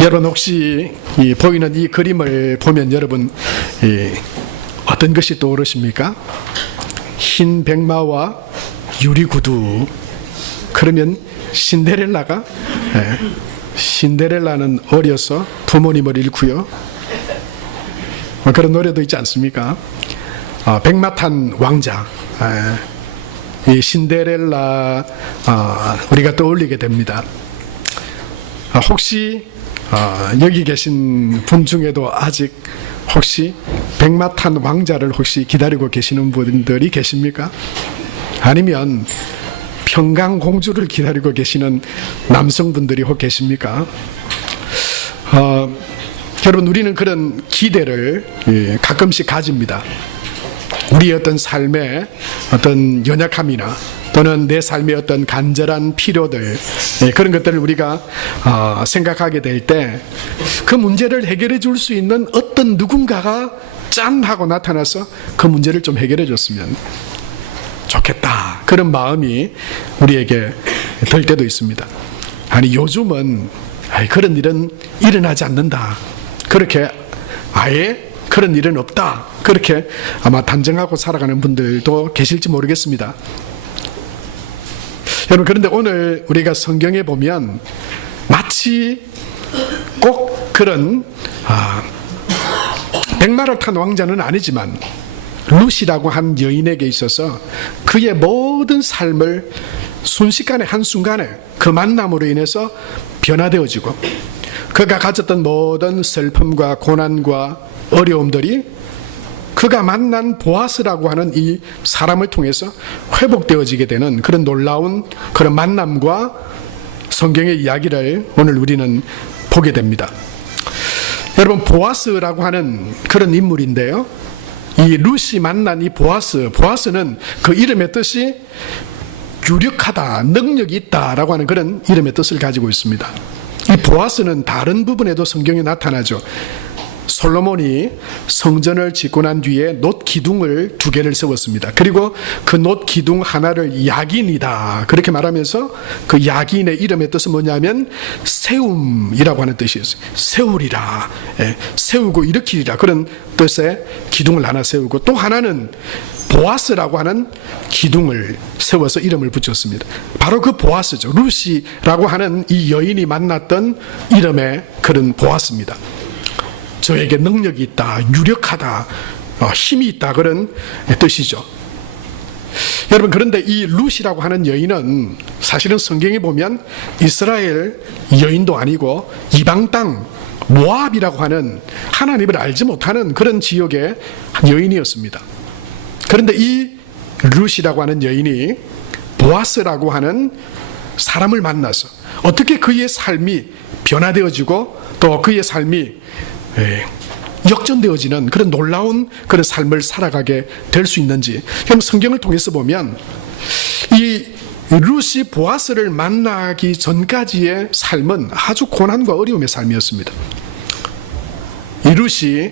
여러분 혹시 보이는 이 그림을 보면 여러분 어떤 것이 떠오르십니까? 흰 백마와 유리 구두. 그러면 신데렐라가 신데렐라는 어려서 부모님을 잃고요. 그런 노래도 있지 않습니까? 백마 탄 왕자. 이 신데렐라 우리가 떠올리게 됩니다. 혹시 여기 계신 분 중에도 아직 혹시 백마 탄 왕자를 혹시 기다리고 계시는 분들이 계십니까? 아니면 평강공주를 기다리고 계시는 남성분들이 혹 계십니까? 여러분 우리는 그런 기대를 가끔씩 가집니다. 우리의 어떤 삶의 어떤 연약함이나 또는 내 삶의 어떤 간절한 필요들, 그런 것들을 우리가 생각하게 될 때 그 문제를 해결해 줄 수 있는 어떤 누군가가 짠 하고 나타나서 그 문제를 좀 해결해 줬으면 좋겠다, 그런 마음이 우리에게 들 때도 있습니다. 아니 요즘은 그런 일은 일어나지 않는다, 그렇게 아예 그런 일은 없다, 그렇게 아마 단정하고 살아가는 분들도 계실지 모르겠습니다. 여러분 그런데 오늘 우리가 성경에 보면 마치 꼭 그런 백마를 탄 왕자는 아니지만 룻이라고 한 여인에게 있어서 그의 모든 삶을 순식간에 한순간에 그 만남으로 인해서 변화되어지고 그가 가졌던 모든 슬픔과 고난과 어려움들이 그가 만난 보아스라고 하는 이 사람을 통해서 회복되어지게 되는 그런 놀라운 그런 만남과 성경의 이야기를 오늘 우리는 보게 됩니다. 여러분 보아스라고 하는 그런 인물인데요, 이 룻이 만난 이 보아스는 그 이름의 뜻이 유력하다, 능력이 있다라고 하는 그런 이름의 뜻을 가지고 있습니다. 이 보아스는 다른 부분에도 성경에 나타나죠. 솔로몬이 성전을 짓고 난 뒤에 놋 기둥을 2개를 세웠습니다. 그리고 그 놋 기둥 하나를 야긴이다 그렇게 말하면서 그 야긴의 이름의 뜻은 뭐냐면 세움이라고 하는 뜻이었어요. 세우리라, 세우고 일으키리라, 그런 뜻의 기둥을 하나 세우고 또 하나는 보아스라고 하는 기둥을 세워서 이름을 붙였습니다. 바로 그 보아스죠. 룻이라고 하는 이 여인이 만났던 이름의 그런 보아스입니다. 저에게 능력이 있다, 유력하다, 힘이 있다, 그런 뜻이죠. 여러분 그런데 이 룻이라고 하는 여인은 사실은 성경에 보면 이스라엘 여인도 아니고 이방 땅 모압이라고 하는 하나님을 알지 못하는 그런 지역의 여인이었습니다. 그런데 이 룻이라고 하는 여인이 보아스라고 하는 사람을 만나서 어떻게 그의 삶이 변화되어지고 또 그의 삶이 역전되어지는 그런 놀라운 그런 삶을 살아가게 될 수 있는지, 그럼 성경을 통해서 보면 이 룻이 보아스를 만나기 전까지의 삶은 아주 고난과 어려움의 삶이었습니다. 이 룻이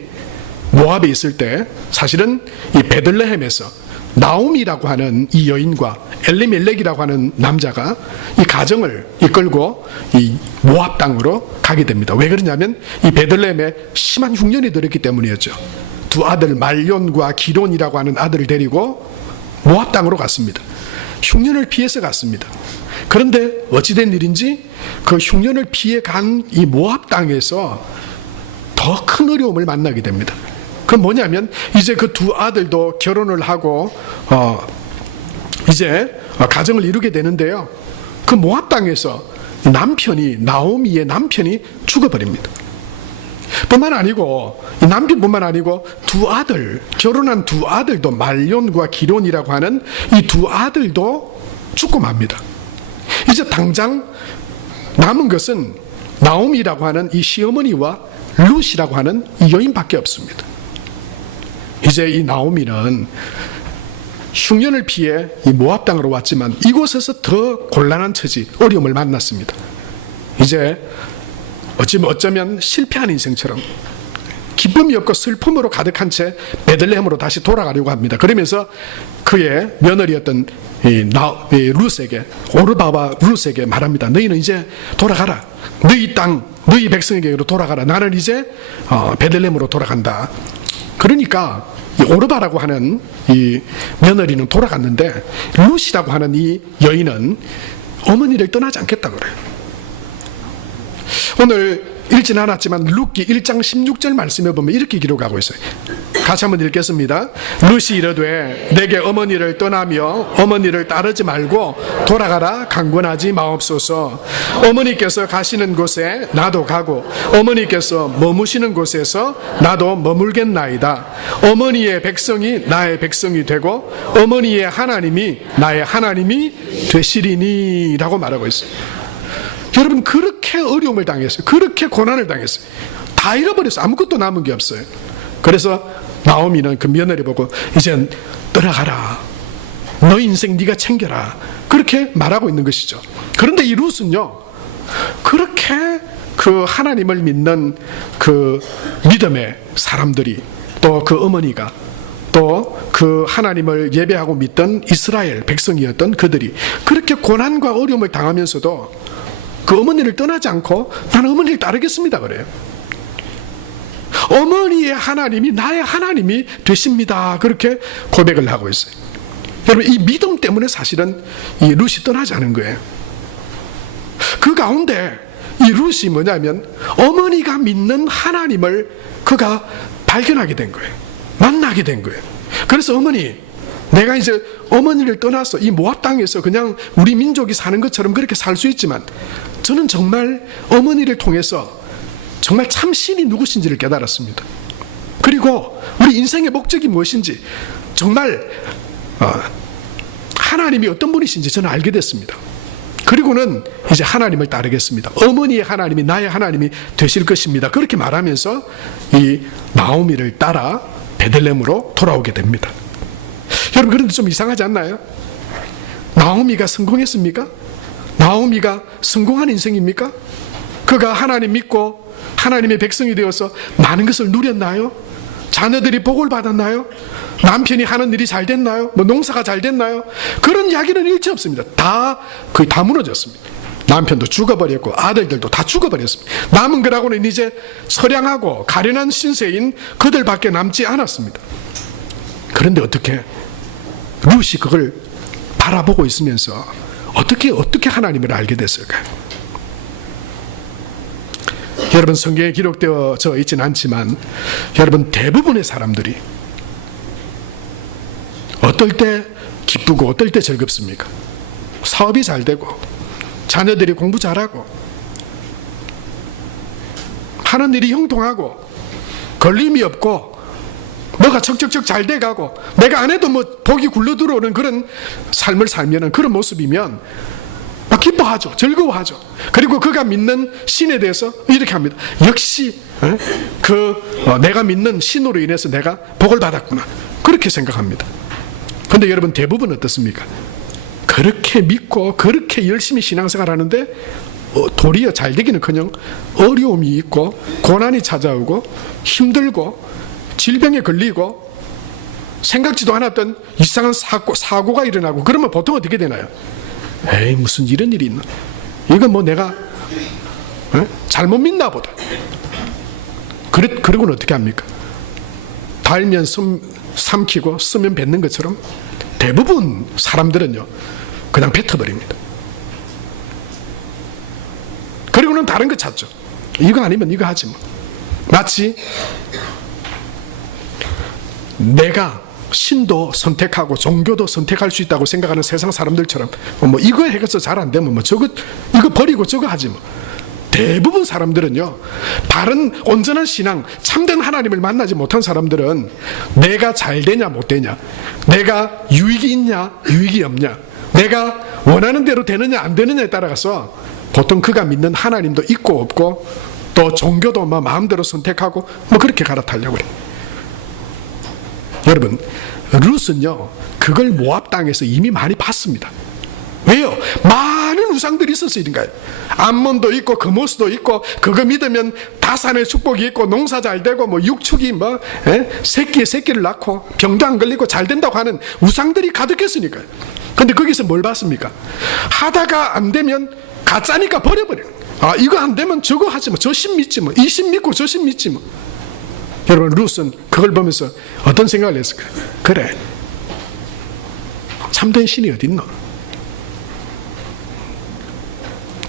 모압에 있을 때 사실은 이 베들레헴에서 나오미라고 하는 이 여인과 엘리멜렉이라고 하는 남자가 이 가정을 이끌고 이 모압 땅으로 가게 됩니다. 왜 그러냐면 이 베들레헴에 심한 흉년이 들었기 때문이었죠. 2 아들 말론과 기론이라고 하는 아들을 데리고 모압 땅으로 갔습니다. 흉년을 피해서 갔습니다. 그런데 어찌된 일인지 그 흉년을 피해 간 이 모압 땅에서 더 큰 어려움을 만나게 됩니다. 그건 뭐냐면 이제 그 2 아들도 결혼을 하고 이제 가정을 이루게 되는데요, 그 모압 땅에서 나오미의 남편이 죽어버립니다. 뿐만 아니고 남편뿐만 아니고 2 아들, 결혼한 2 아들도 말론과 기론이라고 하는 이 2 아들도 죽고 맙니다. 이제 당장 남은 것은 나오미라고 하는 이 시어머니와 룻이라고 하는 이 여인밖에 없습니다. 이제 이 나오미는 흉년을 피해 이 모압 땅으로 왔지만 이곳에서 더 곤란한 처지, 어려움을 만났습니다. 이제 어쩌면 실패한 인생처럼 기쁨이 없고 슬픔으로 가득한 채 베들레헴으로 다시 돌아가려고 합니다. 그러면서 그의 며느리였던 룻에게, 오르바와 룻에게 말합니다. 너희는 이제 돌아가라. 너희 땅 너희 백성에게로 돌아가라. 나는 이제 베들레헴으로 돌아간다. 그러니까 이 오르바라고 하는 이 며느리는 돌아갔는데 룻이라고 하는 이 여인은 어머니를 떠나지 않겠다 그래요. 오늘 읽진 않았지만 룻기 1장 16절 말씀에 보면 이렇게 기록하고 있어요. 같이 한번 읽겠습니다. 룻이 이르되 내게 어머니를 떠나며 어머니를 따르지 말고 돌아가라 강권하지 마옵소서. 어머니께서 가시는 곳에 나도 가고 어머니께서 머무시는 곳에서 나도 머물겠나이다. 어머니의 백성이 나의 백성이 되고 어머니의 하나님이 나의 하나님이 되시리니 라고 말하고 있어요. 여러분, 그렇게 어려움을 당했어요. 그렇게 고난을 당했어요. 다 잃어버렸어요. 아무것도 남은 게 없어요. 그래서 나오미는 그 며느리 보고 이제 떠나가라. 너 인생 네가 챙겨라. 그렇게 말하고 있는 것이죠. 그런데 이 룻은요, 그렇게 그 하나님을 믿는 그 믿음의 사람들이, 또 그 어머니가, 또 그 하나님을 예배하고 믿던 이스라엘 백성이었던 그들이 그렇게 고난과 어려움을 당하면서도 그 어머니를 떠나지 않고 나는 어머니를 따르겠습니다 그래요. 어머니의 하나님이 나의 하나님이 되십니다. 그렇게 고백을 하고 있어요. 여러분, 이 믿음 때문에 사실은 이 룻이 떠나지 않은 거예요. 그 가운데 이 룻이 뭐냐면 어머니가 믿는 하나님을 그가 발견하게 된 거예요. 만나게 된 거예요. 그래서 어머니, 내가 이제 어머니를 떠나서 이 모압 땅에서 그냥 우리 민족이 사는 것처럼 그렇게 살 수 있지만 저는 정말 어머니를 통해서 정말 참 신이 누구신지를 깨달았습니다. 그리고 우리 인생의 목적이 무엇인지 정말 하나님이 어떤 분이신지 저는 알게 됐습니다. 그리고는 이제 하나님을 따르겠습니다. 어머니의 하나님이 나의 하나님이 되실 것입니다. 그렇게 말하면서 이 나오미를 따라 베들레헴으로 돌아오게 됩니다. 여러분, 그런데 좀 이상하지 않나요? 나오미가 성공했습니까? 나오미가 성공한 인생입니까? 그가 하나님 믿고 하나님의 백성이 되어서 많은 것을 누렸나요? 자녀들이 복을 받았나요? 남편이 하는 일이 잘 됐나요? 뭐 농사가 잘 됐나요? 그런 이야기는 일체 없습니다. 거의 다 무너졌습니다. 남편도 죽어버렸고 아들들도 다 죽어버렸습니다. 남은 거라고는 이제 서량하고 가련한 신세인 그들밖에 남지 않았습니다. 그런데 어떻게 룻이 그걸 바라보고 있으면서 어떻게 하나님을 알게 됐을까요? 여러분, 성경에 기록되어져 있지는 않지만 여러분, 대부분의 사람들이 어떨 때 기쁘고 어떨 때 즐겁습니까? 사업이 잘 되고 자녀들이 공부 잘하고 하는 일이 형통하고 걸림이 없고 뭐가 척척척 잘 돼가고 내가 안 해도 뭐 복이 굴러 들어오는 그런 삶을 살면, 그런 모습이면 막 기뻐하죠. 즐거워하죠. 그리고 그가 믿는 신에 대해서 이렇게 합니다. 역시 내가 믿는 신으로 인해서 내가 복을 받았구나. 그렇게 생각합니다. 그런데 여러분, 대부분 어떻습니까? 그렇게 믿고 그렇게 열심히 신앙생활 하는데 도리어 잘 되기는커녕 어려움이 있고 고난이 찾아오고 힘들고 질병에 걸리고 생각지도 않았던 이상한 사고가 일어나고 그러면 보통 어떻게 되나요? 에이, 무슨 이런 일이 있나? 이건 뭐 내가 잘못 믿나 보다. 그러고는 어떻게 합니까? 달면 삼키고 쓰면 뱉는 것처럼 대부분 사람들은요 그냥 뱉어버립니다. 그리고는 다른 거 찾죠. 이거 아니면 이거 하지 뭐. 마치 내가 신도 선택하고 종교도 선택할 수 있다고 생각하는 세상 사람들처럼 뭐 이거 해서 잘 안 되면 뭐 이거 버리고 저거 하지 뭐. 대부분 사람들은요, 바른 온전한 신앙, 참된 하나님을 만나지 못한 사람들은 내가 잘 되냐 못 되냐, 내가 유익이 있냐 유익이 없냐, 내가 원하는 대로 되느냐 안 되느냐에 따라서 보통 그가 믿는 하나님도 있고 없고 또 종교도 뭐 마음대로 선택하고 뭐 그렇게 갈아타려고 그래. 여러분, 룻은요 그걸 모압 땅에서 이미 많이 봤습니다. 왜요? 많은 우상들이 있었으니까요. 암몬도 있고 그모스도 있고 그거 믿으면 다산의 축복이 있고 농사 잘 되고 뭐 육축이 뭐 새끼를 낳고 병도 안 걸리고 잘 된다고 하는 우상들이 가득했으니까요. 근데 거기서 뭘 봤습니까? 하다가 안 되면 가짜니까 버려버려요. 아, 이거 안 되면 저거 하지 뭐. 저 신 믿지 뭐. 이 신 믿고 저 신 믿지 뭐. 여러분, 룻은 그걸 보면서 어떤 생각을 했을까요? 그래, 참된 신이 어딨노?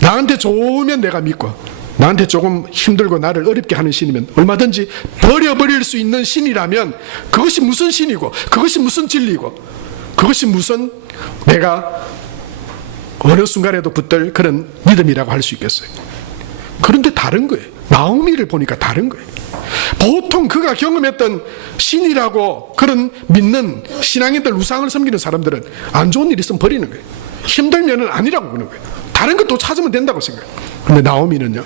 나한테 좋으면 내가 믿고, 나한테 조금 힘들고 나를 어렵게 하는 신이면 얼마든지 버려버릴 수 있는 신이라면 그것이 무슨 신이고, 그것이 무슨 진리고, 그것이 무슨 내가 어느 순간에도 붙들 그런 믿음이라고 할 수 있겠어요. 그런데 다른 거예요. 나오미를 보니까 다른 거예요. 보통 그가 경험했던 신이라고 그런 믿는 신앙인들, 우상을 섬기는 사람들은 안 좋은 일 있으면 버리는 거예요. 힘들면은 아니라고 보는 거예요. 다른 것도 찾으면 된다고 생각해요. 그런데 나오미는요,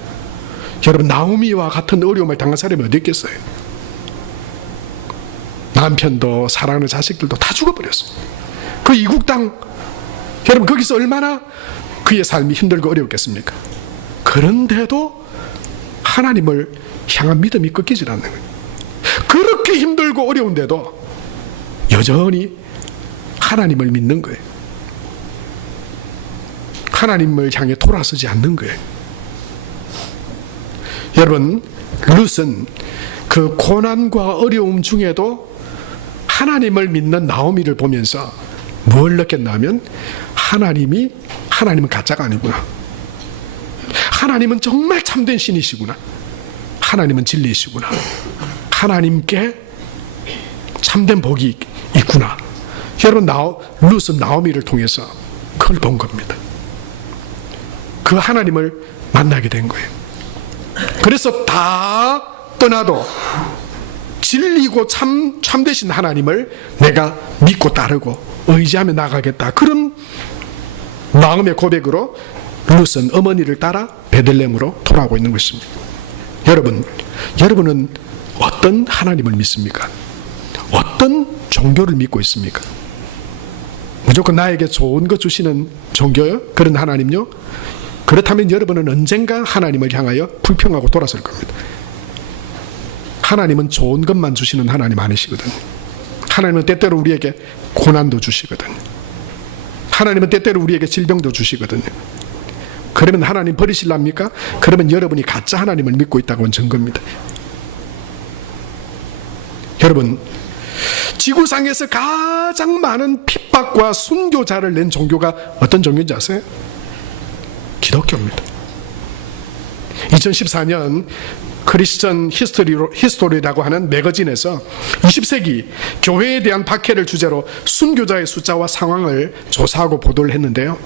여러분, 나오미와 같은 어려움을 당한 사람이 어디 있겠어요? 남편도 사랑하는 자식들도 다 죽어버렸어요. 그 이국 땅, 여러분, 거기서 얼마나 그의 삶이 힘들고 어려웠겠습니까? 그런데도 하나님을 향한 믿음이 꺾이질 않는 거예요. 그렇게 힘들고 어려운데도 여전히 하나님을 믿는 거예요. 하나님을 향해 돌아서지 않는 거예요. 여러분, 룻은 그 고난과 어려움 중에도 하나님을 믿는 나오미를 보면서 뭘 느꼈냐면, 하나님은 가짜가 아니구나. 하나님은 정말 참된 신이시구나. 하나님은 진리이시구나. 하나님께 참된 복이 있구나. 여러분, 룻은 나오미를 통해서 그걸 본 겁니다. 그 하나님을 만나게 된 거예요. 그래서 다 떠나도 진리고 참되신 하나님을 내가 믿고 따르고 의지하며 나가겠다. 그런 마음의 고백으로 룻은 어머니를 따라 베들레헴으로 돌아오고 있는 것입니다. 여러분은 어떤 하나님을 믿습니까? 어떤 종교를 믿고 있습니까? 무조건 나에게 좋은 것 주시는 종교요? 그런 하나님요? 그렇다면 여러분은 언젠가 하나님을 향하여 불평하고 돌아설 겁니다. 하나님은 좋은 것만 주시는 하나님 아니시거든요. 하나님은 때때로 우리에게 고난도 주시거든요. 하나님은 때때로 우리에게 질병도 주시거든요. 그러면 하나님 버리실랍니까? 그러면 여러분이 가짜 하나님을 믿고 있다고 하는 증거입니다. 여러분, 지구상에서 가장 많은 핍박과 순교자를 낸 종교가 어떤 종교인지 아세요? 기독교입니다. 2014년 크리스천 히스토리라고 하는 매거진에서 20세기 교회에 대한 박해를 주제로 순교자의 숫자와 상황을 조사하고 보도를 했는데요,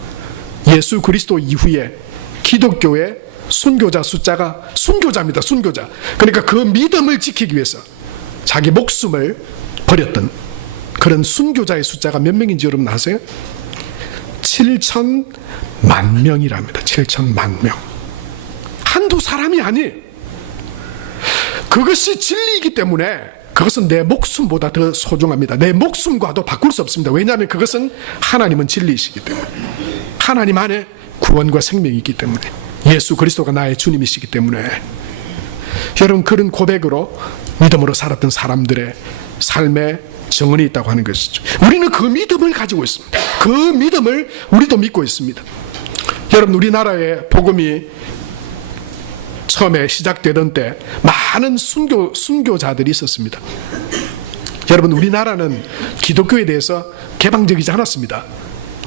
예수 그리스도 이후에 기독교의 순교자 숫자가, 순교자입니다. 순교자. 그러니까 그 믿음을 지키기 위해서 자기 목숨을 버렸던 그런 순교자의 숫자가 몇 명인지 여러분 아세요? 7천만 명이랍니다. 7천만 명. 한두 사람이 아니에요. 그것이 진리이기 때문에 그것은 내 목숨보다 더 소중합니다. 내 목숨과도 바꿀 수 없습니다. 왜냐하면 그것은 하나님은 진리이시기 때문에, 하나님 안에 구원과 생명이 있기 때문에, 예수 그리스도가 나의 주님이시기 때문에. 여러분, 그런 고백으로 믿음으로 살았던 사람들의 삶에 정언이 있다고 하는 것이죠. 우리는 그 믿음을 가지고 있습니다. 그 믿음을 우리도 믿고 있습니다. 여러분, 우리나라에 복음이 처음에 시작되던 때 많은 순교자들이 있었습니다. 여러분, 우리나라는 기독교에 대해서 개방적이지 않았습니다.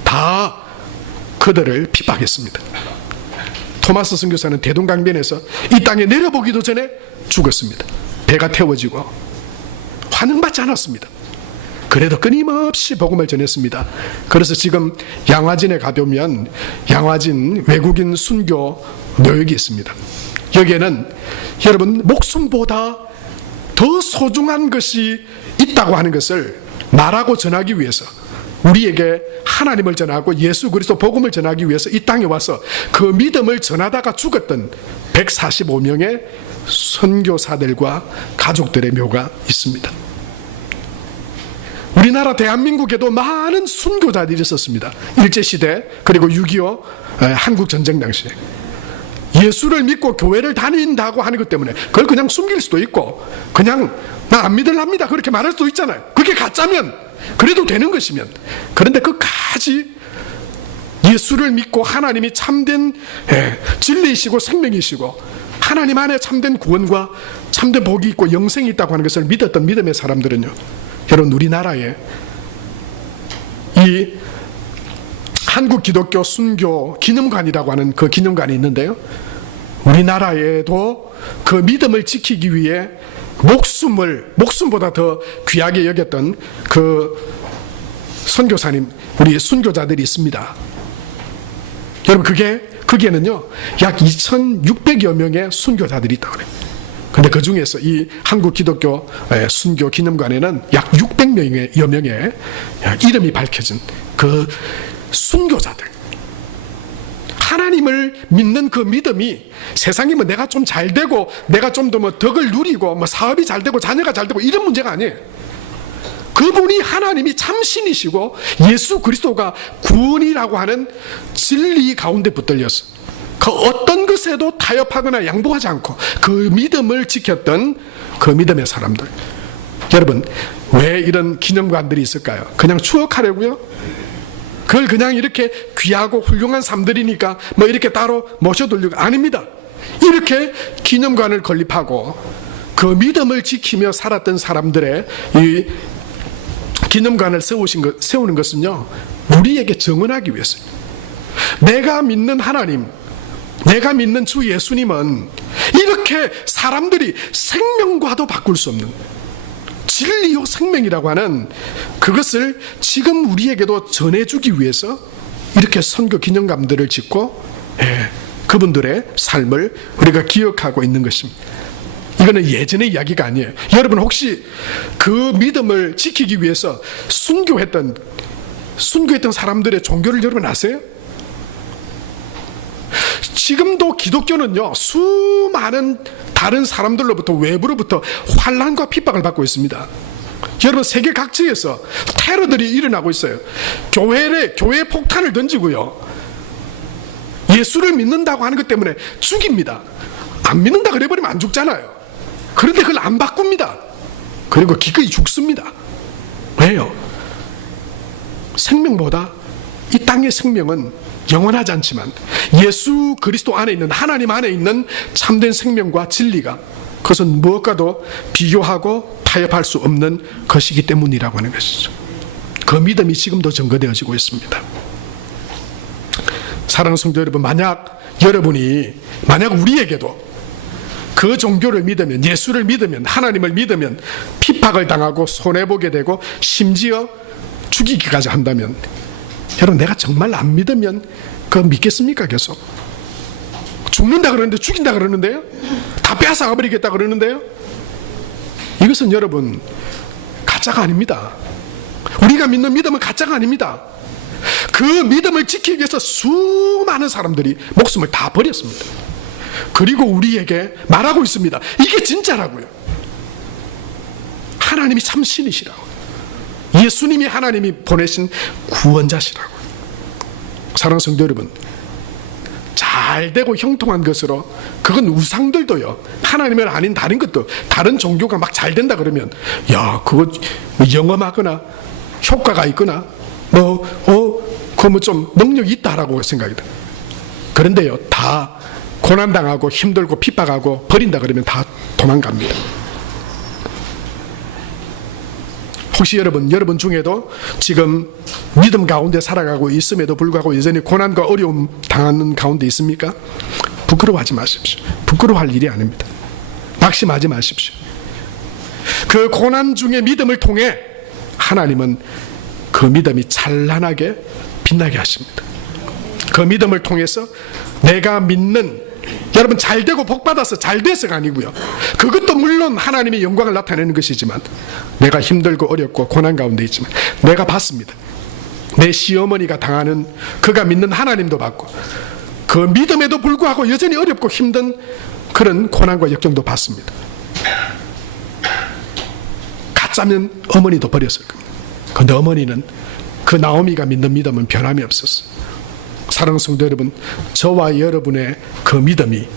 다 그들을 핍박했습니다. 토마스 선교사는 대동강변에서 이 땅에 내려보기도 전에 죽었습니다. 배가 태워지고 환영받지 않았습니다. 그래도 끊임없이 복음을 전했습니다. 그래서 지금 양화진에 가보면 양화진 외국인 순교 묘역이 있습니다. 여기에는 여러분, 목숨보다 더 소중한 것이 있다고 하는 것을 말하고 전하기 위해서, 우리에게 하나님을 전하고 예수 그리스도 복음을 전하기 위해서 이 땅에 와서 그 믿음을 전하다가 죽었던 145명의 선교사들과 가족들의 묘가 있습니다. 우리나라 대한민국에도 많은 순교자들이 있었습니다. 일제시대, 그리고 6.25 한국전쟁 당시에 예수를 믿고 교회를 다닌다고 하는 것 때문에 그걸 그냥 숨길 수도 있고, 그냥 나 안 믿을랍니다 그렇게 말할 수도 있잖아요. 그게 가짜면, 그래도 되는 것이면. 그런데 끝까지 예수를 믿고 하나님이 참된 진리이시고 생명이시고 하나님 안에 참된 구원과 참된 복이 있고 영생이 있다고 하는 것을 믿었던 믿음의 사람들은요, 여러분 우리나라에 이 한국 기독교 순교 기념관이라고 하는 그 기념관이 있는데요, 우리나라에도 그 믿음을 지키기 위해 목숨보다 더 귀하게 여겼던 그 선교사님, 우리 순교자들이 있습니다. 여러분 거기에는요 약 2,600여 명의 순교자들이 있다고 그래요. 근데 그 중에서 이 한국 기독교 순교 기념관에는 약 600여여 명의 이름이 밝혀진 그 순교자들, 하나님을 믿는 그 믿음이 세상이 뭐 내가 좀 잘 되고 내가 좀 더 뭐 덕을 누리고 뭐 사업이 잘 되고 자녀가 잘 되고 이런 문제가 아니에요. 그분이 하나님이 참신이시고 예수 그리스도가 구원이라고 하는 진리 가운데 붙들려서 그 어떤 것에도 타협하거나 양보하지 않고 그 믿음을 지켰던 그 믿음의 사람들. 여러분 왜 이런 기념관들이 있을까요? 그냥 추억하려고요? 그걸 그냥 이렇게 귀하고 훌륭한 삶들이니까 뭐 이렇게 따로 모셔두려고? 아닙니다. 이렇게 기념관을 건립하고 그 믿음을 지키며 살았던 사람들의 이 기념관을 세우는 것은요, 우리에게 정언하기 위해서입니다. 내가 믿는 하나님, 내가 믿는 주 예수님은 이렇게 사람들이 생명과도 바꿀 수 없는 진리요 생명이라고 하는 그것을 지금 우리에게도 전해주기 위해서 이렇게 선교 기념관들을 짓고 그분들의 삶을 우리가 기억하고 있는 것입니다. 이거는 예전의 이야기가 아니에요. 여러분 혹시 그 믿음을 지키기 위해서 순교했던 사람들의 종교를 여러분 아세요? 지금도 기독교는요, 수많은 다른 사람들로부터, 외부로부터 환난과 핍박을 받고 있습니다. 여러분 세계 각지에서 테러들이 일어나고 있어요. 교회에 폭탄을 던지고요, 예수를 믿는다고 하는 것 때문에 죽입니다. 안 믿는다 그래버리면 안 죽잖아요. 그런데 그걸 안 바꿉니다. 그리고 기꺼이 죽습니다. 왜요? 생명보다 이 땅의 생명은 영원하지 않지만 예수 그리스도 안에 있는, 하나님 안에 있는 참된 생명과 진리가, 그것은 무엇과도 비교하고 타협할 수 없는 것이기 때문이라고 하는 것이죠. 그 믿음이 지금도 증거되어지고 있습니다. 사랑하는 성도 여러분, 만약 우리에게도 그 종교를 믿으면, 예수를 믿으면, 하나님을 믿으면 핍박을 당하고 손해보게 되고 심지어 죽이기까지 한다면, 여러분 내가 정말 안 믿으면 그거 믿겠습니까? 계속 죽는다 그러는데, 죽인다 그러는데요, 다 빼앗아 버리겠다 그러는데요, 이것은 여러분 가짜가 아닙니다. 우리가 믿는 믿음은 가짜가 아닙니다. 그 믿음을 지키기 위해서 수많은 사람들이 목숨을 다 버렸습니다. 그리고 우리에게 말하고 있습니다. 이게 진짜라고요. 하나님이 참신이시라고, 예수님이 하나님이 보내신 구원자시라고. 사랑하는 성도 여러분, 잘되고 형통한 것으로, 그건 우상들도요, 하나님을 아닌 다른 것도, 다른 종교가 막 잘된다 그러면 야 그거 영험하거나 효과가 있거나 그거 뭐 좀 능력이 있다라고 생각이 돼요. 그런데요, 다 고난당하고 힘들고 핍박하고 버린다 그러면 다 도망갑니다. 혹시 여러분 중에도 지금 믿음 가운데 살아가고 있음에도 불구하고 여전히 고난과 어려움 당하는 가운데 있습니까? 부끄러워하지 마십시오. 부끄러워할 일이 아닙니다. 낙심하지 마십시오. 그 고난 중에 믿음을 통해 하나님은 그 믿음이 찬란하게 빛나게 하십니다. 그 믿음을 통해서 내가 믿는, 여러분 잘되고 복받아서 잘돼서가 아니고요, 그것도 물론 하나님의 영광을 나타내는 것이지만, 내가 힘들고 어렵고 고난 가운데 있지만 내가 봤습니다. 내 시어머니가 당하는, 그가 믿는 하나님도 봤고, 그 믿음에도 불구하고 여전히 어렵고 힘든 그런 고난과 역경도 봤습니다. 가짜면 어머니도 버렸을 겁니다. 그런데 어머니는, 그 나오미가 믿는 믿음은 변함이 없었어요. 사랑하는 성도 여러분, 저와 여러분의 그 믿음이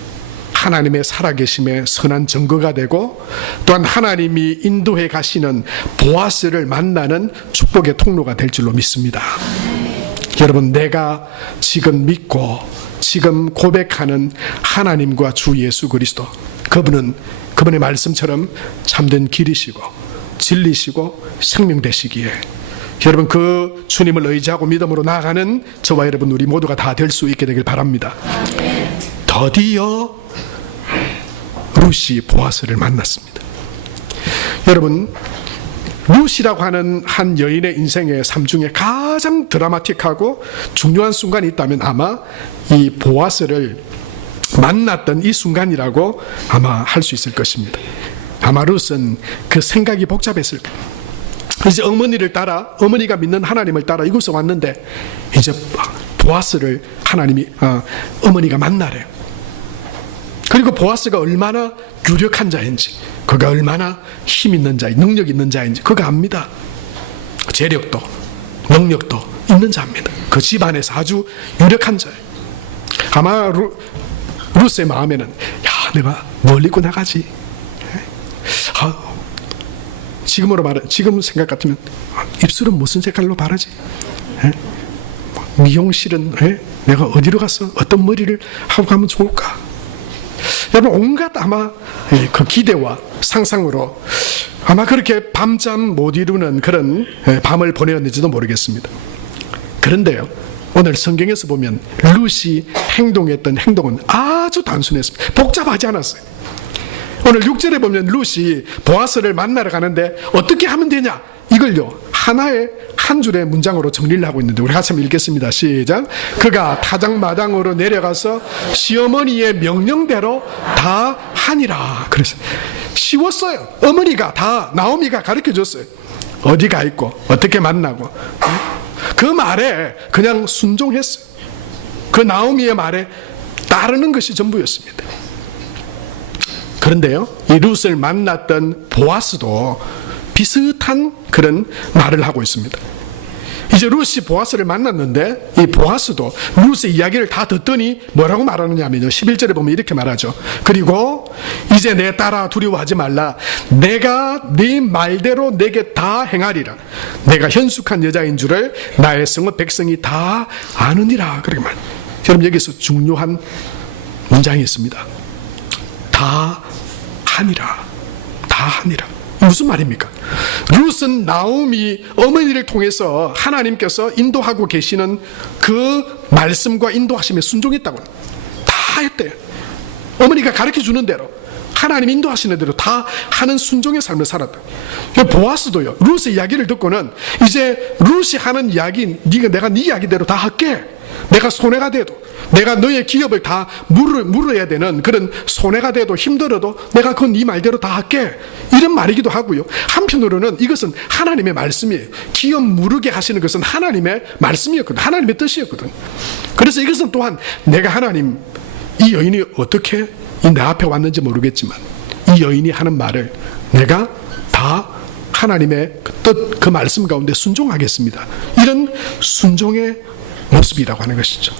하나님의 살아계심의 선한 증거가 되고, 또한 하나님이 인도해 가시는 보아스를 만나는 축복의 통로가 될 줄로 믿습니다. 여러분, 내가 지금 믿고 지금 고백하는 하나님과 주 예수 그리스도, 그분의 말씀처럼 참된 길이시고 진리시고 생명 되시기에 여러분, 그 주님을 의지하고 믿음으로 나아가는 저와 여러분 우리 모두가 다 될 수 있게 되길 바랍니다. 드디어 룻이 보아스를 만났습니다. 여러분, 룻이라고 하는 한 여인의 인생의 삶 중에 가장 드라마틱하고 중요한 순간이 있다면 아마 이 보아스를 만났던 이 순간이라고 아마 할 수 있을 것입니다. 아마 룻은 그 생각이 복잡했을 거예요. 이제 어머니가 믿는 하나님을 따라 이곳에 왔는데 이제 보아스를 어머니가 만나래요. 그리고 보아스가 얼마나 유력한 자인지, 그가 얼마나 힘 있는 자인지, 능력 있는 자인지 그가 압니다. 재력도 능력도 있는 자입니다. 그 집안에서 아주 유력한 자예요. 아마 룻의 마음에는 내가 뭘 입고 나가지? 지금 생각 같으면 입술은 무슨 색깔로 바르지? 미용실은 내가 어디로 가서 어떤 머리를 하고 가면 좋을까? 여러분, 온갖 아마 그 기대와 상상으로 아마 그렇게 밤잠 못 이루는 그런 밤을 보내었는지도 모르겠습니다. 그런데요, 오늘 성경에서 보면 룻이 행동했던 행동은 아주 단순했습니다. 복잡하지 않았어요. 오늘 6절에 보면 룻이 보아스를 만나러 가는데 어떻게 하면 되냐, 이걸요 한 줄의 문장으로 정리를 하고 있는데 우리 같이 한번 읽겠습니다. 시작. 그가 타작마당으로 내려가서 시어머니의 명령대로 다 하니라. 그래서 쉬웠어요. 어머니가 다 나오미가 가르쳐줬어요. 어디 가 있고 어떻게 만나고, 그 말에 그냥 순종했어요. 그 나오미의 말에 따르는 것이 전부였습니다. 그런데요, 이 룻을 만났던 보아스도 비슷한 그런 말을 하고 있습니다. 이제 룻이 보아스를 만났는데 이 보아스도 룻의 이야기를 다 듣더니 뭐라고 말하느냐면요, 11절에 보면 이렇게 말하죠. 그리고 이제 내 딸아 두려워하지 말라. 내가 네 말대로 내게 다 행하리라. 내가 현숙한 여자인 줄을 나의 성읍 백성이 다 아느니라. 그렇게 말. 여러분, 여기서 중요한 문장이 있습니다. 다 하니라. 다 하니라. 무슨 말입니까? 룻은 나오미 어머니를 통해서 하나님께서 인도하고 계시는 그 말씀과 인도하심에 순종했다고. 다 했대요. 어머니가 가르쳐주는 대로, 하나님 인도하시는 대로 다 하는 순종의 삶을 살았다. 보아스도요, 룻의 이야기를 듣고는 이제 룻이 하는 이야기, 내가 네 이야기대로 다 할게. 내가 손해가 돼도, 내가 너의 기업을 다 물어야 되는 그런 손해가 돼도 힘들어도 내가 그건 네 말대로 다 할게, 이런 말이기도 하고요. 한편으로는 이것은 하나님의 말씀이에요. 기업 무르게 하시는 것은 하나님의 말씀이었거든, 하나님의 뜻이었거든. 그래서 이것은 또한 내가 하나님, 이 여인이 어떻게 내 앞에 왔는지 모르겠지만 이 여인이 하는 말을 내가 다 하나님의 뜻, 그 말씀 가운데 순종하겠습니다. 이런 순종의 모습이라고 하는 것이죠.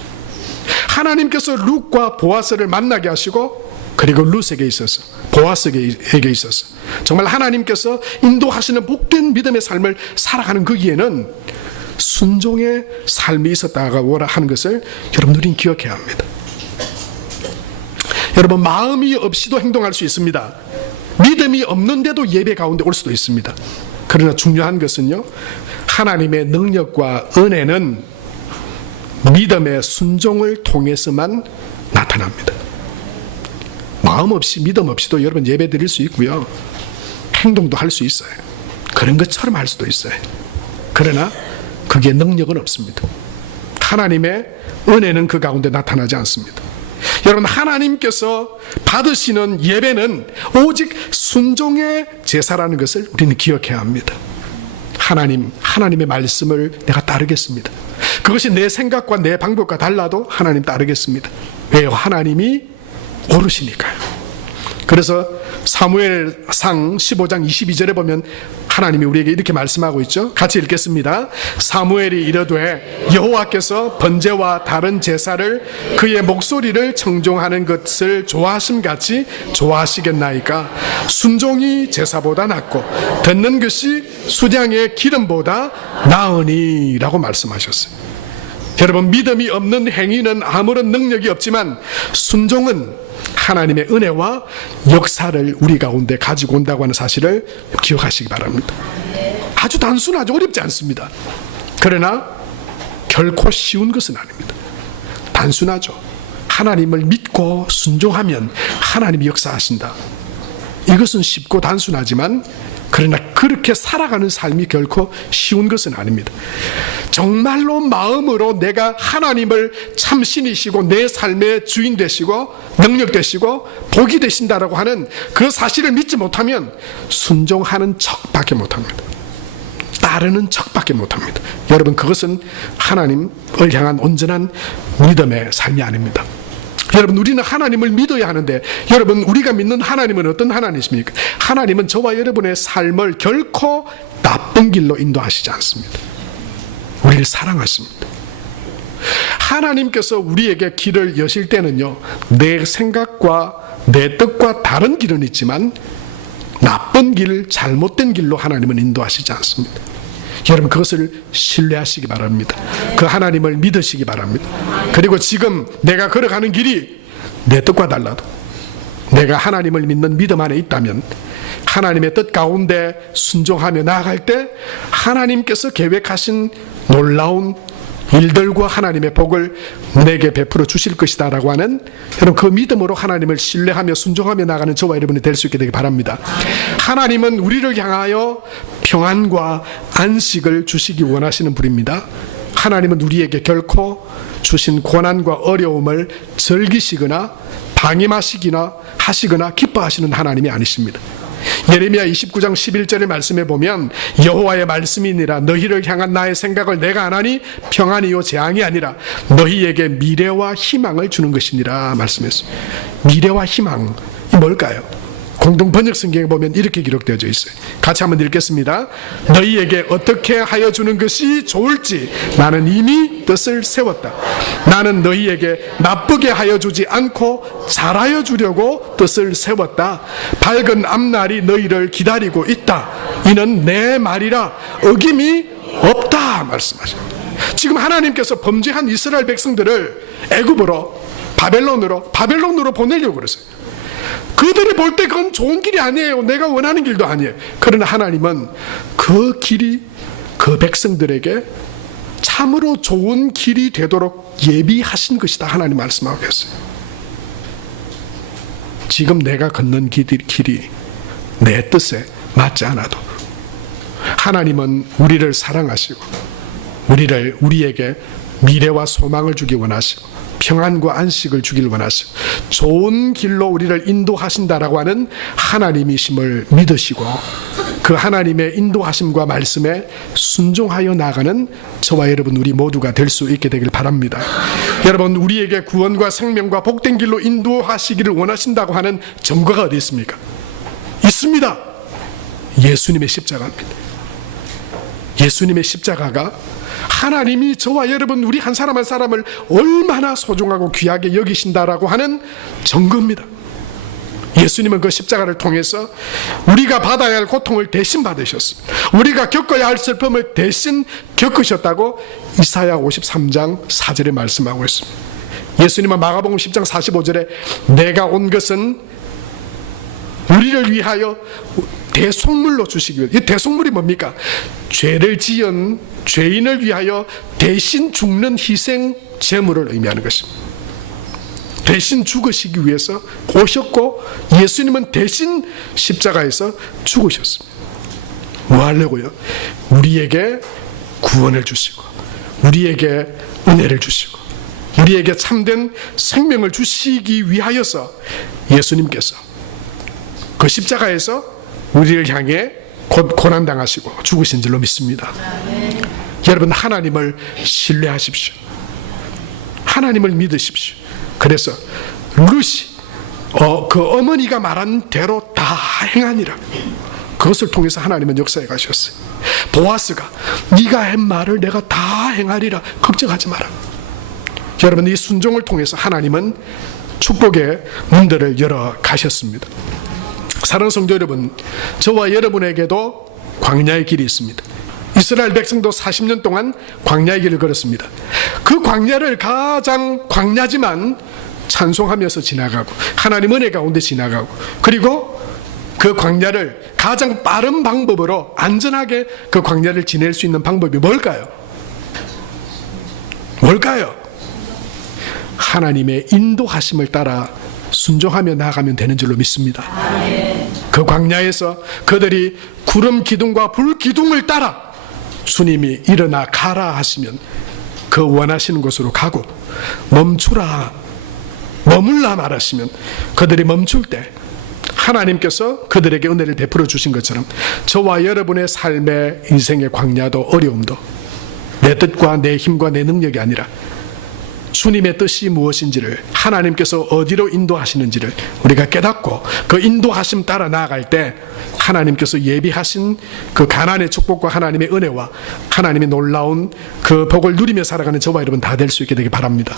하나님께서 룻과 보아스를 만나게 하시고, 그리고 룻에게 있어서, 보아스에게 있어서 정말 하나님께서 인도하시는 복된 믿음의 삶을 살아가는 거기에는 순종의 삶이 있었다고 하는 것을 여러분, 우리는 기억해야 합니다. 여러분, 마음이 없이도 행동할 수 있습니다. 믿음이 없는데도 예배 가운데 올 수도 있습니다. 그러나 중요한 것은요, 하나님의 능력과 은혜는 믿음의 순종을 통해서만 나타납니다. 마음 없이, 믿음 없이도 여러분 예배 드릴 수 있고요, 행동도 할 수 있어요. 그런 것처럼 할 수도 있어요. 그러나 그게 능력은 없습니다. 하나님의 은혜는 그 가운데 나타나지 않습니다. 여러분, 하나님께서 받으시는 예배는 오직 순종의 제사라는 것을 우리는 기억해야 합니다. 하나님의 말씀을 내가 따르겠습니다. 그것이 내 생각과 내 방법과 달라도 하나님 따르겠습니다. 왜요? 하나님이 오르시니까요. 그래서 사무엘상 15장 22절에 보면 하나님이 우리에게 이렇게 말씀하고 있죠. 같이 읽겠습니다. 사무엘이 이르되 여호와께서 번제와 다른 제사를 그의 목소리를 청종하는 것을 좋아하심같이 좋아하시겠나이까. 순종이 제사보다 낫고 듣는 것이 수량의 기름보다 나으니 라고 말씀하셨어요. 여러분, 믿음이 없는 행위는 아무런 능력이 없지만 순종은 하나님의 은혜와 역사를 우리 가운데 가지고 온다고 하는 사실을 기억하시기 바랍니다. 아주 단순하죠. 어렵지 않습니다. 그러나 결코 쉬운 것은 아닙니다. 단순하죠. 하나님을 믿고 순종하면 하나님이 역사하신다. 이것은 쉽고 단순하지만 그러나 그렇게 살아가는 삶이 결코 쉬운 것은 아닙니다. 정말로 마음으로 내가 하나님을 참 신이시고 내 삶의 주인 되시고 능력 되시고 복이 되신다라고 하는 그 사실을 믿지 못하면 순종하는 척밖에 못합니다. 따르는 척밖에 못합니다. 여러분, 그것은 하나님을 향한 온전한 믿음의 삶이 아닙니다. 여러분, 우리는 하나님을 믿어야 하는데, 여러분, 우리가 믿는 하나님은 어떤 하나님이십니까? 하나님은 저와 여러분의 삶을 결코 나쁜 길로 인도하시지 않습니다. 우리를 사랑하십니다. 하나님께서 우리에게 길을 여실 때는요, 내 생각과 내 뜻과 다른 길은 있지만 나쁜 길, 잘못된 길로 하나님은 인도하시지 않습니다. 여러분, 그것을 신뢰하시기 바랍니다. 그 하나님을 믿으시기 바랍니다. 그리고 지금 내가 걸어가는 길이 내 뜻과 달라도 내가 하나님을 믿는 믿음 안에 있다면 하나님의 뜻 가운데 순종하며 나아갈 때 하나님께서 계획하신 놀라운 일들과 하나님의 복을 내게 베풀어 주실 것이다 라고 하는, 여러분, 그 믿음으로 하나님을 신뢰하며 순종하며 나가는 저와 여러분이 될 수 있게 되기 바랍니다. 하나님은 우리를 향하여 평안과 안식을 주시기 원하시는 분입니다. 하나님은 우리에게 결코 주신 고난과 어려움을 즐기시거나 방임하시거나 기뻐하시는 하나님이 아니십니다. 예레미야 29장 11절의 말씀에 보면 여호와의 말씀이니라 너희를 향한 나의 생각을 내가 아나니 평안이요 재앙이 아니라 너희에게 미래와 희망을 주는 것이니라 말씀했습니다. 미래와 희망이 뭘까요? 공동 번역 성경에 보면 이렇게 기록되어 있어요. 같이 한번 읽겠습니다. 너희에게 어떻게 하여 주는 것이 좋을지 나는 이미 뜻을 세웠다. 나는 너희에게 나쁘게 하여 주지 않고 잘하여 주려고 뜻을 세웠다. 밝은 앞날이 너희를 기다리고 있다. 이는 내 말이라 어김이 없다 말씀하십니다. 지금 하나님께서 범죄한 이스라엘 백성들을 애굽으로 바벨론으로 보내려고 그랬어요. 그들이 볼 때 그건 좋은 길이 아니에요. 내가 원하는 길도 아니에요. 그러나 하나님은 그 길이 그 백성들에게 참으로 좋은 길이 되도록 예비하신 것이다. 하나님 말씀하고 계세요. 지금 내가 걷는 길이 내 뜻에 맞지 않아도 하나님은 우리를 사랑하시고 우리에게 미래와 소망을 주기 원하시고 평안과 안식을 주길 원하시고 좋은 길로 우리를 인도하신다라고 하는 하나님이심을 믿으시고 그 하나님의 인도하심과 말씀에 순종하여 나가는 저와 여러분 우리 모두가 될 수 있게 되길 바랍니다. 여러분, 우리에게 구원과 생명과 복된 길로 인도하시기를 원하신다고 하는 증거가 어디 있습니까? 있습니다. 예수님의 십자가입니다. 예수님의 십자가가 하나님이 저와 여러분 우리 한 사람 한 사람을 얼마나 소중하고 귀하게 여기신다라고 하는 증거입니다. 예수님은 그 십자가를 통해서 우리가 받아야 할 고통을 대신 받으셨습니다. 우리가 겪어야 할 슬픔을 대신 겪으셨다고 이사야 53장 4절에 말씀하고 있습니다. 예수님은 마가복음 10장 45절에 내가 온 것은 우리를 위하여 대속물로 주시기 위해. 이 대속물이 뭡니까? 죄를 지은 죄인을 위하여 대신 죽는 희생 제물을 의미하는 것입니다. 대신 죽으시기 위해서 오셨고 예수님은 대신 십자가에서 죽으셨습니다. 뭐 하려고요? 우리에게 구원을 주시고 우리에게 은혜를 주시고 우리에게 참된 생명을 주시기 위하여서 예수님께서 그 십자가에서 우리를 향해 곧 고난당하시고 죽으신 줄로 믿습니다. 여러분, 하나님을 신뢰하십시오. 하나님을 믿으십시오. 그래서 룻이 그 어머니가 말한 대로 다 행하니라. 그것을 통해서 하나님은 역사해 가셨어요. 보아스가 네가 한 말을 내가 다 행하리라. 걱정하지 마라. 여러분, 이 순종을 통해서 하나님은 축복의 문들을 열어 가셨습니다. 사랑하는 성도 여러분, 저와 여러분에게도 광야의 길이 있습니다. 이스라엘 백성도 40년 동안 광야의 길을 걸었습니다. 그 광야를 가장 광야지만 찬송하면서 지나가고 하나님 은혜 가운데 지나가고, 그리고 그 광야를 가장 빠른 방법으로 안전하게 그 광야를 지낼 수 있는 방법이 뭘까요? 뭘까요? 하나님의 인도하심을 따라 순종하며 나아가면 되는 줄로 믿습니다. 그 광야에서 그들이 구름 기둥과 불 기둥을 따라 주님이 일어나 가라 하시면 그 원하시는 곳으로 가고, 멈추라 머물라 말하시면 그들이 멈출 때 하나님께서 그들에게 은혜를 베풀어 주신 것처럼 저와 여러분의 삶의 인생의 광야도 어려움도 내 뜻과 내 힘과 내 능력이 아니라 주님의 뜻이 무엇인지를, 하나님께서 어디로 인도하시는지를 우리가 깨닫고 그 인도하심 따라 나아갈 때 하나님께서 예비하신 그 가나안의 축복과 하나님의 은혜와 하나님의 놀라운 그 복을 누리며 살아가는 저와 여러분 다 될 수 있게 되길 바랍니다.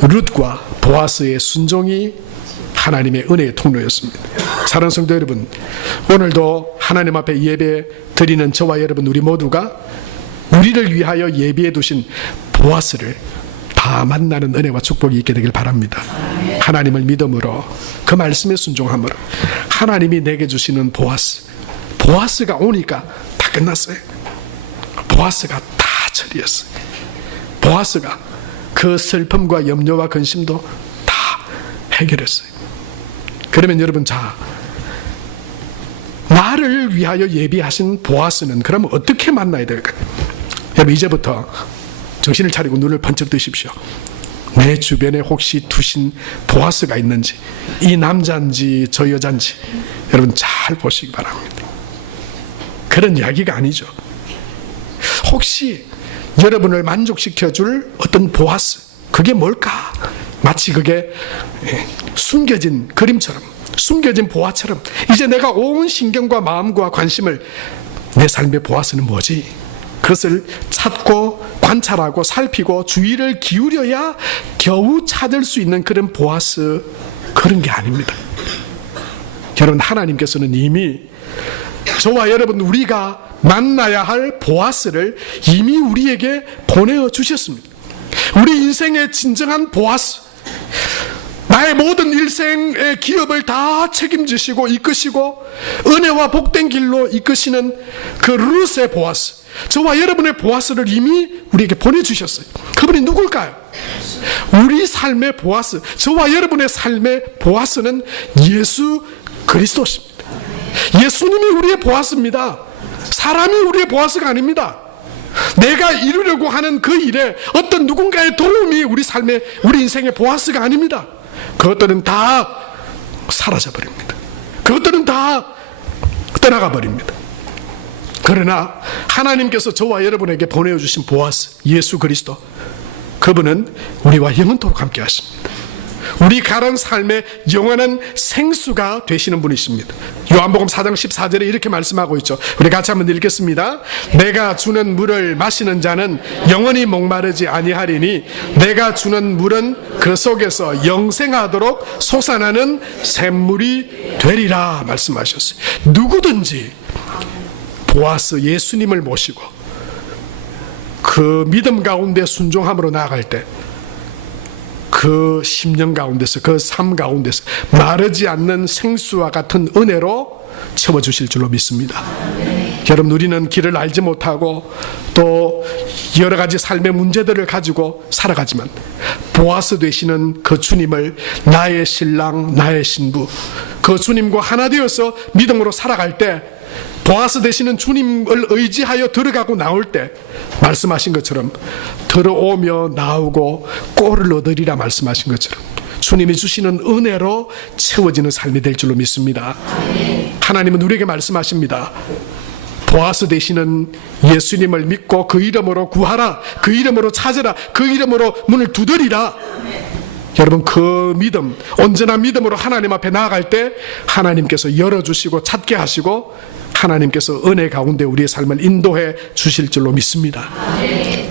룻과 보아스의 순종이 하나님의 은혜의 통로였습니다. 사랑하는 성도 여러분, 오늘도 하나님 앞에 예배 드리는 저와 여러분 우리 모두가 우리를 위하여 예비해 두신 보아스를 다 만나는 은혜와 축복이 있게 되길 바랍니다. 하나님을 믿음으로 그 말씀에 순종함으로 하나님이 내게 주시는 보아스가 오니까 다 끝났어요. 보아스가 다 처리했어요. 보아스가 그 슬픔과 염려와 근심도 다 해결했어요. 그러면 여러분, 자, 나를 위하여 예비하신 보아스는 그러면 어떻게 만나야 될까요? 여러분, 이제부터 정신을 차리고 눈을 번쩍 뜨십시오. 내 주변에 혹시 두신 보아스가 있는지, 이 남자인지 저 여자인지 여러분 잘 보시기 바랍니다. 그런 이야기가 아니죠. 혹시 여러분을 만족시켜줄 어떤 보아스, 그게 뭘까? 마치 그게 숨겨진 그림처럼, 숨겨진 보아처럼 이제 내가 온 신경과 마음과 관심을, 내 삶의 보아스는 뭐지? 그것을 찾고 관찰하고 살피고 주의를 기울여야 겨우 찾을 수 있는 그런 보아스, 그런 게 아닙니다. 여러분, 하나님께서는 이미 저와 여러분 우리가 만나야 할 보아스를 이미 우리에게 보내어 주셨습니다. 우리 인생의 진정한 보아스, 나의 모든 일생의 기업을 다 책임지시고 이끄시고 은혜와 복된 길로 이끄시는 그 룻의 보아스, 저와 여러분의 보아스를 이미 우리에게 보내주셨어요. 그분이 누굴까요? 우리 삶의 보아스, 저와 여러분의 삶의 보아스는 예수 그리스도십니다. 예수님이 우리의 보아스입니다. 사람이 우리의 보아스가 아닙니다. 내가 이루려고 하는 그 일에 어떤 누군가의 도움이 우리 삶의, 우리 인생의 보아스가 아닙니다. 그것들은 다 사라져버립니다. 그것들은 다 떠나가 버립니다. 그러나 하나님께서 저와 여러분에게 보내주신 보아스, 예수 그리스도, 그분은 우리와 영원토록 함께 하십니다. 우리 가는 삶의 영원한 생수가 되시는 분이십니다. 요한복음 4장 14절에 이렇게 말씀하고 있죠. 우리 같이 한번 읽겠습니다. 내가 주는 물을 마시는 자는 영원히 목마르지 아니하리니 내가 주는 물은 그 속에서 영생하도록 솟아나는 샘물이 되리라 말씀하셨어요. 누구든지 보아스 예수님을 모시고 그 믿음 가운데 순종함으로 나아갈 때 그 심령 가운데서, 그 삶 가운데서 마르지 않는 생수와 같은 은혜로 채워주실 줄로 믿습니다. 여러분, 우리는 길을 알지 못하고 또 여러 가지 삶의 문제들을 가지고 살아가지만 보아스 되시는 그 주님을 나의 신랑, 나의 신부, 그 주님과 하나 되어서 믿음으로 살아갈 때, 보아스 되시는 주님을 의지하여 들어가고 나올 때 말씀하신 것처럼 들어오며 나오고 꼴을 얻으리라 말씀하신 것처럼 주님이 주시는 은혜로 채워지는 삶이 될 줄로 믿습니다. 하나님은 우리에게 말씀하십니다. 보아스 되시는 예수님을 믿고 그 이름으로 구하라, 그 이름으로 찾으라, 그 이름으로 문을 두드리라. 여러분, 그 믿음, 온전한 믿음으로 하나님 앞에 나아갈 때 하나님께서 열어주시고 찾게 하시고 하나님께서 은혜 가운데 우리의 삶을 인도해 주실 줄로 믿습니다.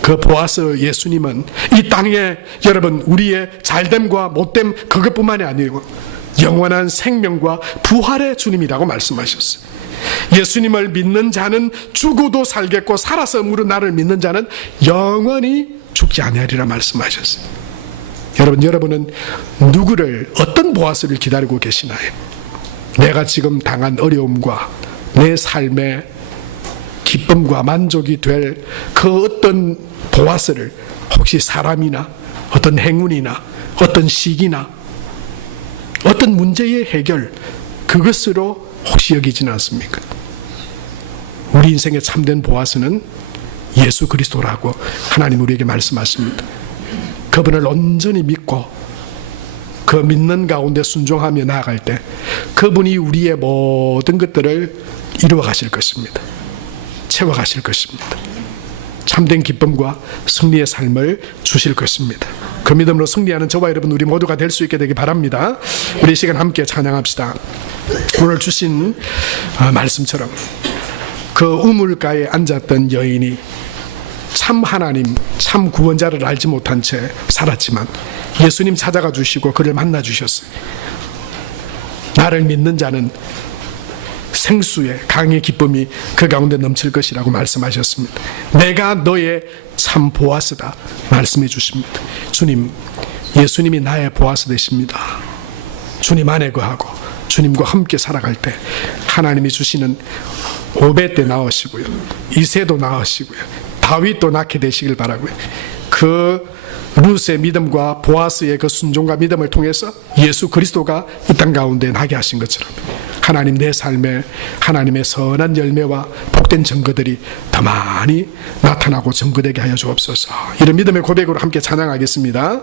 그 보아스 예수님은 이 땅에 여러분 우리의 잘됨과 못됨 그것뿐만이 아니고 영원한 생명과 부활의 주님이라고 말씀하셨어요. 예수님을 믿는 자는 죽어도 살겠고 살아서 무릇 나를 믿는 자는 영원히 죽지 아니하리라 말씀하셨어요. 여러분은 누구를, 어떤 보아스를 기다리고 계시나요? 내가 지금 당한 어려움과 내 삶의 기쁨과 만족이 될 그 어떤 보아스를 혹시 사람이나 어떤 행운이나 어떤 시기나 어떤 문제의 해결, 그것으로 혹시 여기지는 않습니까? 우리 인생의 참된 보아스는 예수 그리스도라고 하나님 우리에게 말씀하십니다. 그분을 온전히 믿고 그 믿는 가운데 순종하며 나아갈 때 그분이 우리의 모든 것들을 이루어 가실 것입니다. 채워 가실 것입니다. 참된 기쁨과 승리의 삶을 주실 것입니다. 그 믿음으로 승리하는 저와 여러분 우리 모두가 될 수 있게 되기 바랍니다. 우리 이 시간 함께 찬양합시다. 오늘 주신 말씀처럼 그 우물가에 앉았던 여인이 참 하나님, 참 구원자를 알지 못한 채 살았지만 예수님 찾아가 주시고 그를 만나 주셨어요. 나를 믿는 자는 생수의 강의 기쁨이 그 가운데 넘칠 것이라고 말씀하셨습니다. 내가 너의 참 보아스다 말씀해 주십니다. 주님, 예수님이 나의 보아스 되십니다. 주님 안에 거하고 주님과 함께 살아갈 때 하나님이 주시는 오벳도 낳으시고요, 이새도 낳으시고요, 다윗도 낳게 되시길 바라고요. 그 룻의 믿음과 보아스의 그 순종과 믿음을 통해서 예수 그리스도가 이 땅 가운데 나게 하신 것처럼 하나님 내 삶에 하나님의 선한 열매와 복된 증거들이 더 많이 나타나고 증거되게 하여 주옵소서. 이런 믿음의 고백으로 함께 찬양하겠습니다.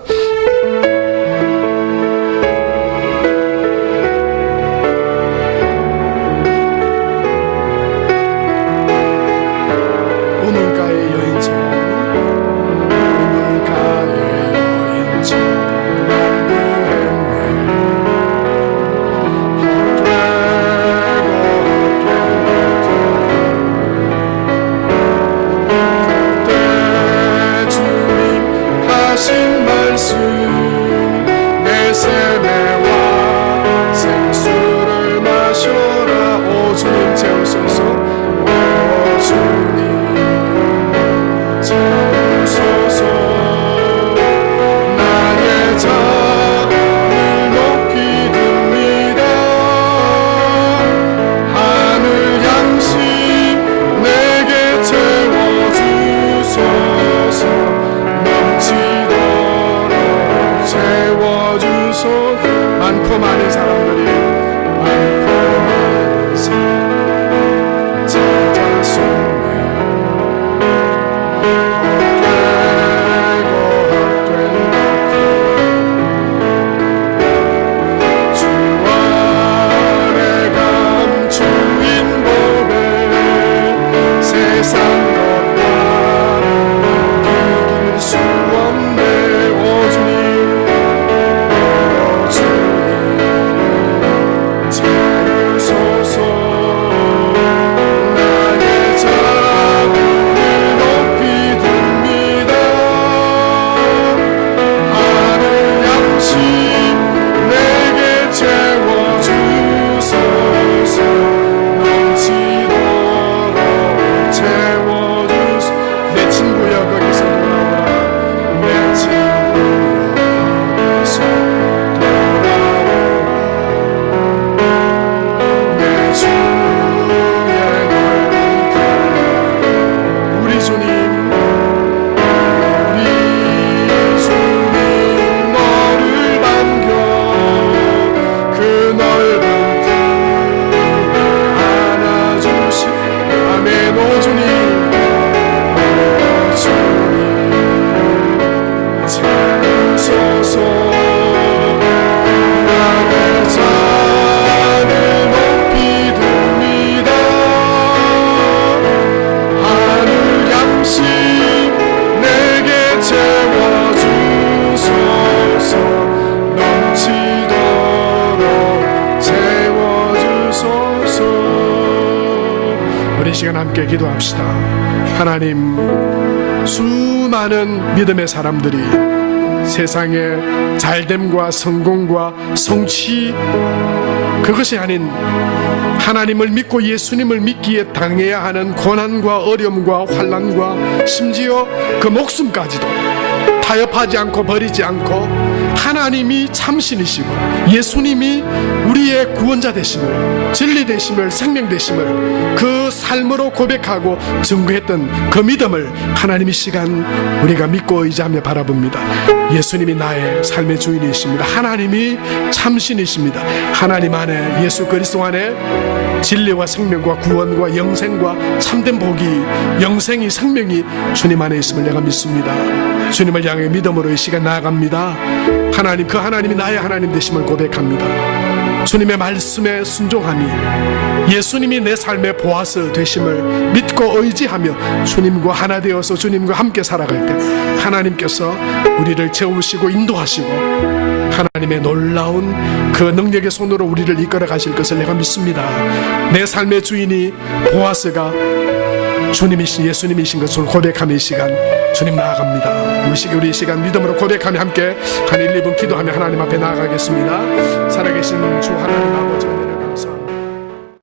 많고 많은 사람들이 많고 많은 사람 찾아서 시간 함께 기도합시다. 하나님, 수많은 믿음의 사람들이 세상의 잘됨과 성공과 성취, 그것이 아닌 하나님을 믿고 예수님을 믿기에 당해야 하는 고난과 어려움과 환난과 심지어 그 목숨까지도 타협하지 않고 버리지 않고 하나님이 참신이시고 예수님이 우리의 구원자 되심을, 진리 되심을, 생명 되심을 그 삶으로 고백하고 증거했던 그 믿음을 하나님 이 시간 우리가 믿고 의지하며 바라봅니다. 예수님이 나의 삶의 주인이십니다. 하나님이 참신이십니다. 하나님 안에, 예수 그리스도 안에 진리와 생명과 구원과 영생과 참된 복이, 영생이, 생명이 주님 안에 있음을 내가 믿습니다. 주님을 향해 믿음으로 이 시간 나아갑니다. 하나님, 그 하나님이 나의 하나님 되심을 고백합니다. 주님의 말씀에 순종함이 예수님이 내 삶의 보아서 되심을 믿고 의지하며 주님과 하나 되어서 주님과 함께 살아갈 때 하나님께서 우리를 채우시고 인도하시고 하나님의 놀라운 그 능력의 손으로 우리를 이끌어 가실 것을 내가 믿습니다. 내 삶의 주인이 보아스가 주님이신, 예수님이신 것을 고백하며 이 시간 주님 나아갑니다. 우리 이 시간 믿음으로 고백하며 함께 한 1, 2분 기도하며 하나님 앞에 나아가겠습니다. 살아계신 주 하나님 아버지,